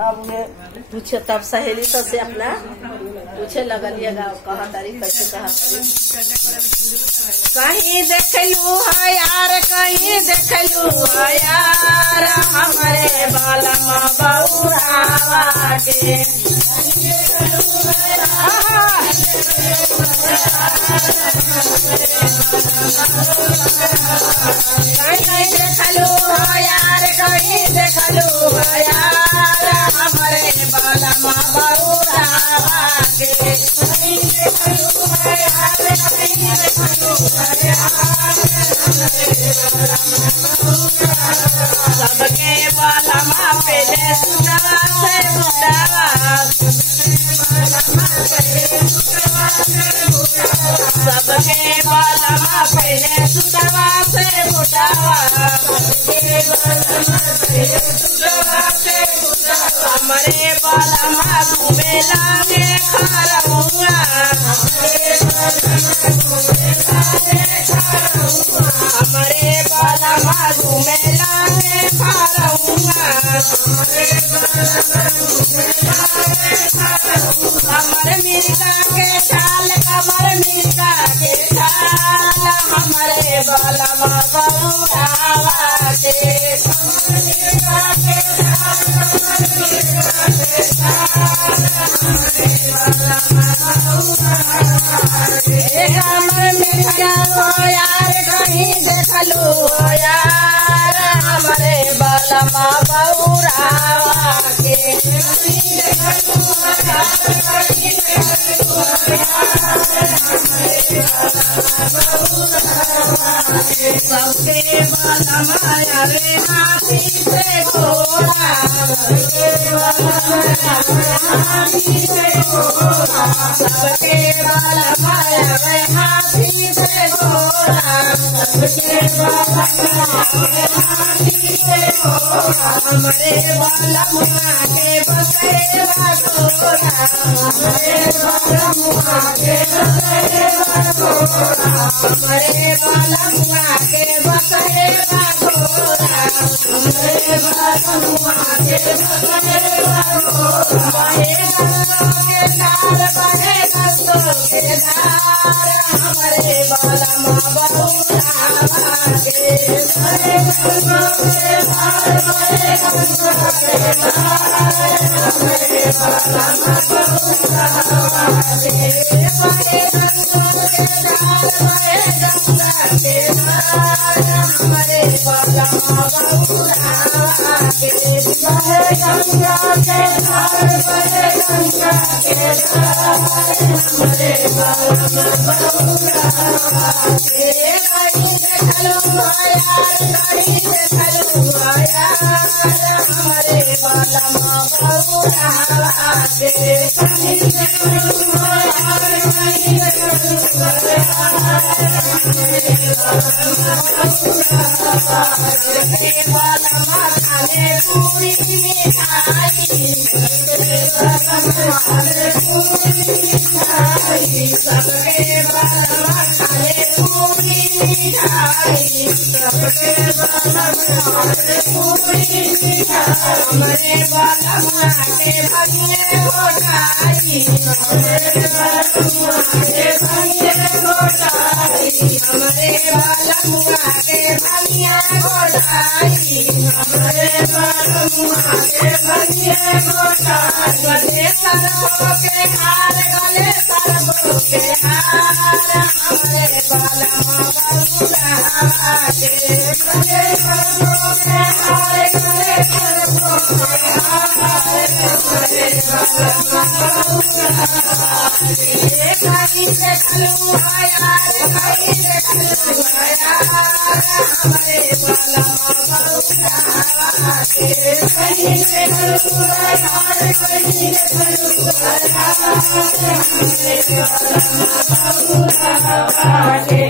तब वे पूछे, तब सहेली सब से अपना पूछे लगलिएगा कहा तारी कैसे कहा तारी। कहीं देखलू है यार, कहीं देखलू है यार, हमारे बालमा बउरावा के। कहीं देखलू है यार, कहीं देखलू है यार, हमारे बालमा बउरावा के। कहीं देखलू है यार, कहीं देखलू है यार, सबके बालमा पहले सुतवा से बुटावा, सबके बालमा पहले सुतवा से बुटावा, हमारे बालमा घूमेला में खरहुआ, हमारे बालमा घूमेला में खरहुआ, हमारे मिर्गा के ढाल, कमर मिर्गा के ढाल, हमारे बालमा बउरावा के। हमर मिर्गा हो यार, कहीं देखलू हो यार, हमारे बालमा बउरावा के। सबके बालमा आवे हाथी से घोड़ा, सबके बालमा हाथी से घोड़ा, सबके बालमा आवे हाथी से घोड़ा, सबके बालमा आवे हाथी से घोड़ा, हमारे बालमा के बसेरा घोड़ा, हमारे बालमा के बसेरा घोड़ा, हमारे बालमा के बसेरा घोड़ा, हमारे बालमा के बसेरा घोड़ा। बहे गंगो के धार, बहे गंगो के धार, हमारे बालमा बउरावा के। बहे गंगो के धार, बहे गंगो के धार, हमारे बालमा बउरावा के। बहे गंगो के धार, बहे गंगा के धार, हमारे बालमा बउरावा के। बहे गंगा के धार, बहे गंगा के धार, हमारे बालमा बउरावा के। कहीं देखलू यार, कहीं देखलू यार, हमारे बालमा बउरावा के। कहीं देखलू यार, कहीं देखलू यार, हमारे बालमा बउरावा के। बालमा खाने पूरी मिठाई, बालमा खाने पूरी मिठाई, सबके बालमा खाने पूरी मिठाई, सबके बालमा खाने पूरी मिठाई, हमारे बालमा के भगिए घोटाई, हमारे बालमा के भगिए घोटाई, हमारे बालमा के भगिए घोटाई, हमारे बालमा के भगिए घोटाई। गले सरबो के हार, गले सरबो के हार, हमारे बालमा बउरावा के। गले सरबो के हार, गले सरबो के हार, हमारे बालमा बउरावा के। कहीं देखलू है यार, कहीं देखलू है यार, हमारे बालमा बउरावा के। कहीं देखलू है यार, कहीं देखलू है यार, हमारे बालमा बउरावा के।